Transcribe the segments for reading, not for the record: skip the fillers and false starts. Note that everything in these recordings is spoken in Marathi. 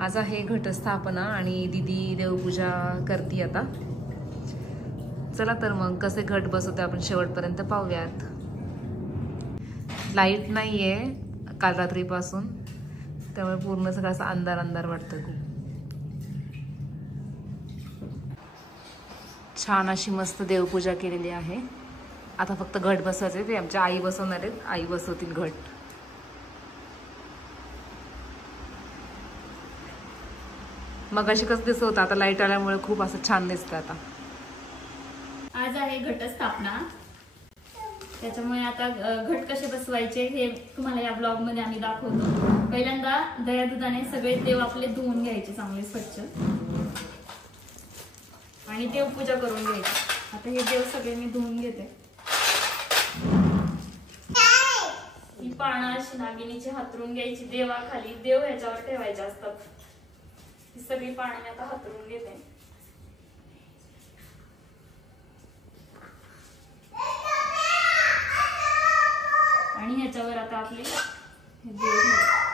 आज आहे घटस्थापना आणि दीदी देवपूजा करते आता। चला तर मग कसे घट बसवते आपण शेवटपर्यंत पाहूयात। लाईट नाहीये काल रात्रीपासून, त्यामुळे पूर्ण सगळं असं अंधार अंधार वाटतं खूप। छान अशी मस्त देवपूजा केलेली आहे। आता फक्त घट बसवायचे, ते आमच्या आई बसवणार आहेत, आई बसवतील घट। मग अशी कसं दिसत होतं, आता लाईट आल्यामुळे खूप असं छान दिसतं। आता आज आहे घटस्थापना, त्याच्यामुळे आता घट कसे बसवायचे हे तुम्हाला या ब्लॉग मध्ये आम्ही दाखवतो। पहिल्यांदा दया दुधाने सगळे देव आपले धुवून घ्यायचे चांगले स्वच्छ आणि देवपूजा करून घ्यायची। आता हे देव सगळे मी धुवून घेते। ही पानं अशी नागिनीची हातरून घ्यायची देवाखाली, देव ह्याच्यावर ठेवायचे असतात। ही सगळी पानं मी आता हातरून घेते। आणि ह्याच्यावर आता आपले हे देव ठेवायचे।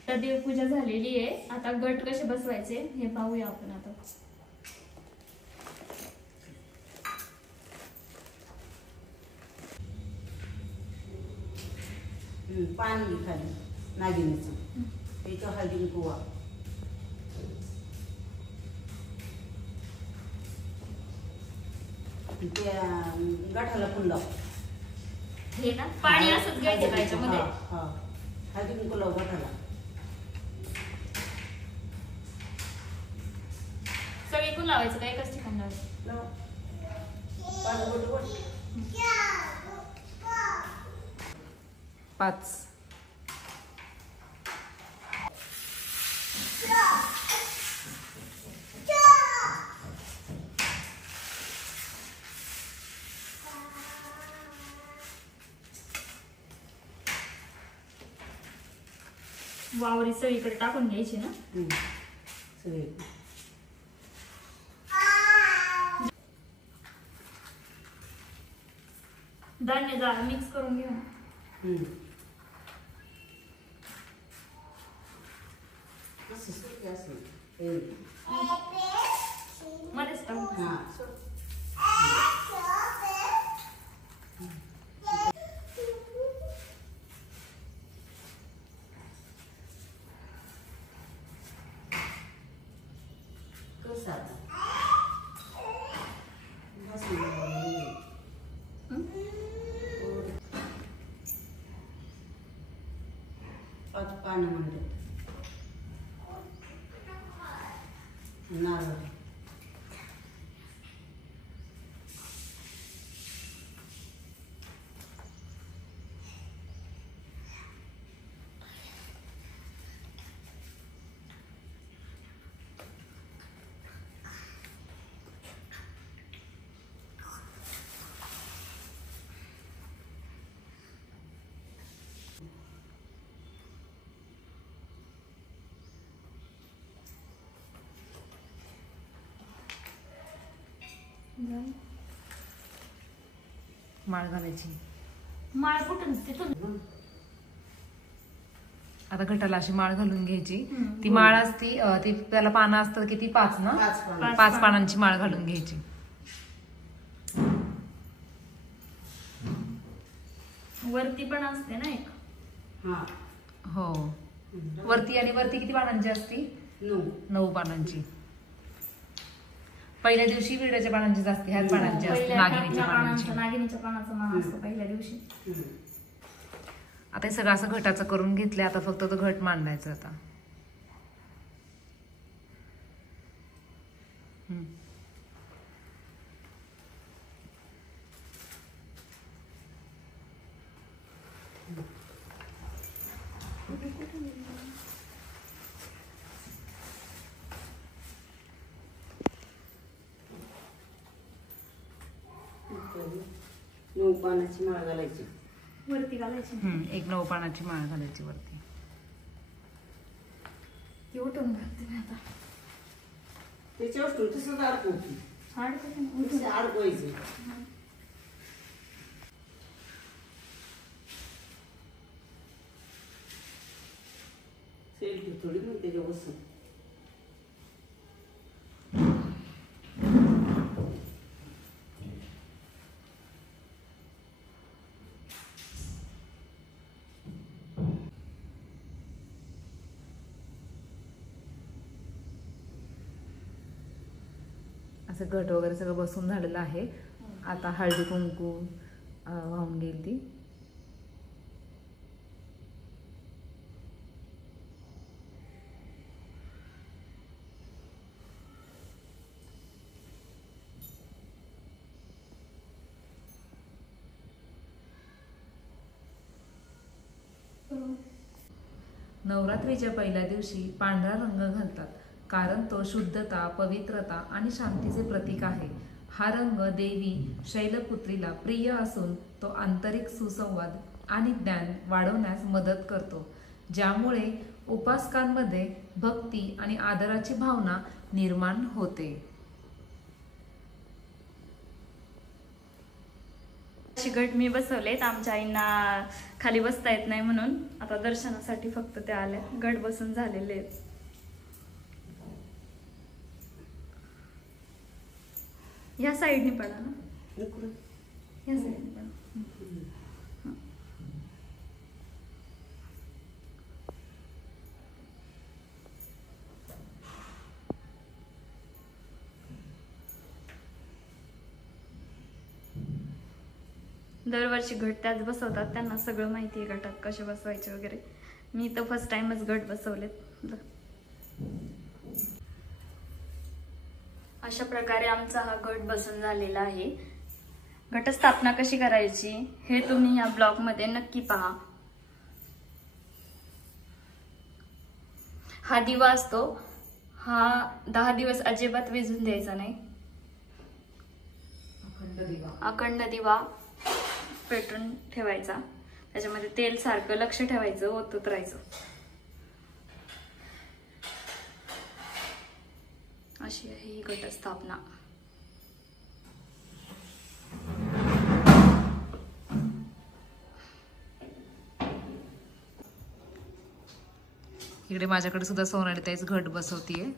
आता देवपूजा झालेली आहे। आता घट कसे बसवायचे हे पाहूया आपण। आता पाणी खाली नागिनीचं, त्याच्या हळदी कुंकू त्या गाठाला फुल लाव। हे ना पाणी असंच घ्यायचं त्याच्यामध्ये। हळदी कुंकू लाव गाठाला। सगळीकडून लावायचं का एकाच ठिकाणी लावायचं? पाच। वावरी सगळीकडे टाकून घ्यायची ना सगळे। धान्य जरा मिक्स करून घेऊ। मध्येच टाकू। पानं म्हणतात नारळ। माळ घालायची। माळ कुठून तिथून? आता घटाला अशी माळ घालून घ्यायची। ती माळ असती, ती त्याला पानं असतात किती, 5 ना? 5 पानांची माळ घालून घ्यायची। वरती पण असते ना एक? हो, वरती। आणि वरती किती पानांची असती? 9 पानांची। पहिल्या दिवशी विड्याच्या पानांची असते, ह्याच पानांची असते, नागिनीच्या पानांची। नागिनीच्या पानाचा मान असतो पहिल्या दिवशी। आता हे सगळं असं घटाचं करून घेतलं, आता फक्त तो घट मांडायचा। आता नऊ पानाची माळ घालायची वरती घालायची. एक 9 पानाची माळ घालायची वरती. ती उठून घालते मी आता. त्याच्या वस्तू तसंच अडकवतो. हाड कसं नाही? तसं अडकवायचं. सेल्फी थोडी मग त्याच्या वस्तू. असं घट वगैरे सगळं बसून झालेलं आहे. आता हळदी कुंकू वाहून गेली ती. नवरात्रीच्या पहिल्या दिवशी पांढरा रंग घालतात, कारण तो शुद्धता, पवित्रता आणि शांतीचे प्रतीक आहे. हा रंग देवी शैलपुत्रीला प्रिय असून तो आंतरिक सुसंवाद आणि ज्ञान वाढवण्यास मदत करतो, ज्यामुळे उपासकांमध्ये भक्ती आणि आदराची भावना निर्माण होते. अशी घट मी बसवलेत. आमच्या आईंना खाली बसता येत नाही म्हणून आता दर्शनासाठी फक्त ते आले. घट बसून झालेले आहेत. या साईडने पडा ना, या साईडने पडा. दरवर्षी घट त्याच बसवतात, त्यांना सगळं माहिती आहे घटात कसे बसवायचे वगैरे. मी तर फर्स्ट टाइमच घट बसवलेत. अशा प्रकारे आमचा हा घट बसून झालेला आहे. घटस्थापना कशी करायची हे तुम्ही या ब्लॉग मध्ये नक्की पहा. हा दिवा असतो, हा 10 दिवस अजिबात विझून द्यायचा नाही. अखंड दिवा पेटून ठेवायचा. त्याच्यामध्ये तेल सारखं लक्ष ठेवायचं, ओतत राहायचं. अशी आहे ही घटस्थापना. इकडे माझ्याकडे सुद्धा सोनाली ताईच घट बसवतीये.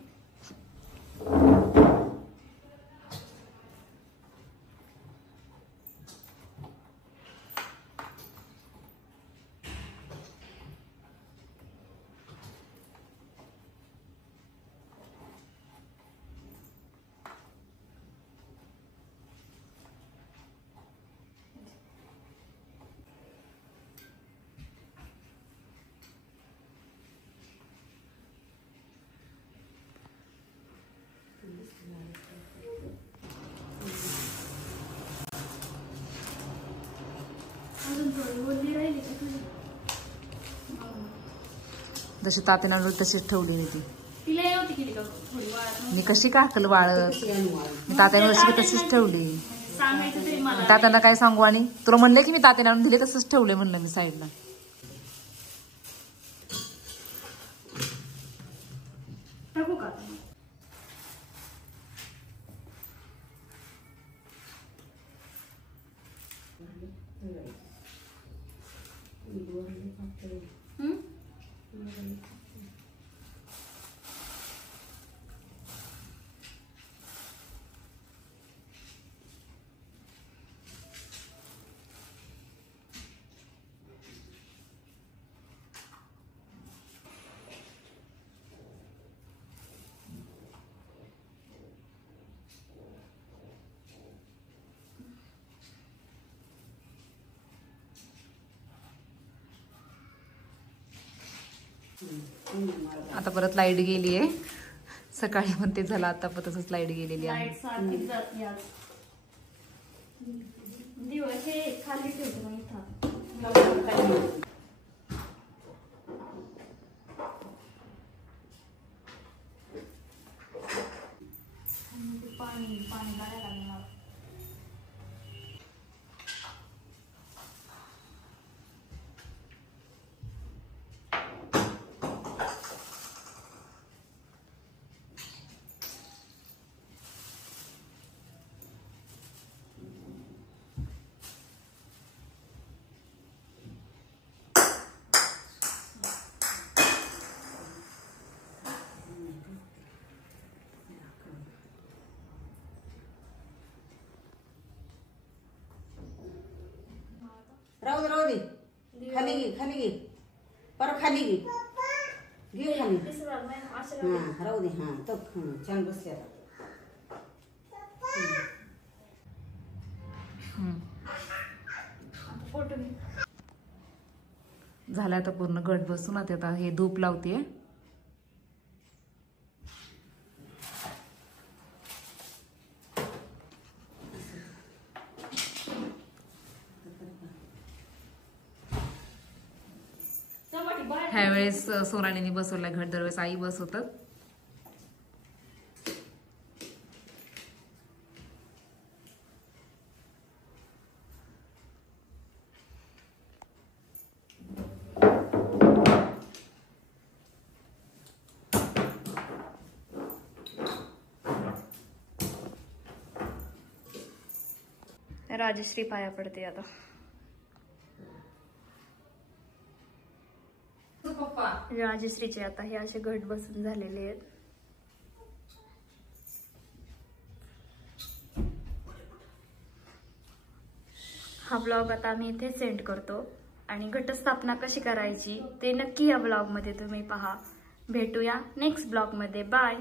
जशी तात्याने आणली तशीच ठेवली मी ती. मी कशी काकल वाळत, मी तात्याने वर्षी तशीच ठेवली. तात्यांना काय सांगू, आणि तुला म्हणले की मी तात्याने आणून दिले तसंच ठेवले म्हणलं मी साईडला. आता परत लाईट गेली आहे. सकाळी पण ते झालं, आता पण तसंच लाईट गेलेली आहे. खाली ठेवतो पाणी पाणी काढायला लागणार. खाली घे परत खाली घे घे खाली हा राहू दे हा तो छान बसल्या फोटो झालं आता पूर्ण घट बसून आता हे धूप लावते. ह्यावेळेस सोनालीने बसवला घट, दरवेळेस आई बसवतात. राजश्री पाया पडते आता. राजश्रीचे आता हे असे घट बसून झालेले आहेत. हा ब्लॉग आता आम्ही इथे सेंड करतो आणि घटस्थापना कशी करायची ते नक्की या ब्लॉग मध्ये तुम्ही पहा. भेटूया नेक्स्ट ब्लॉग मध्ये. बाय.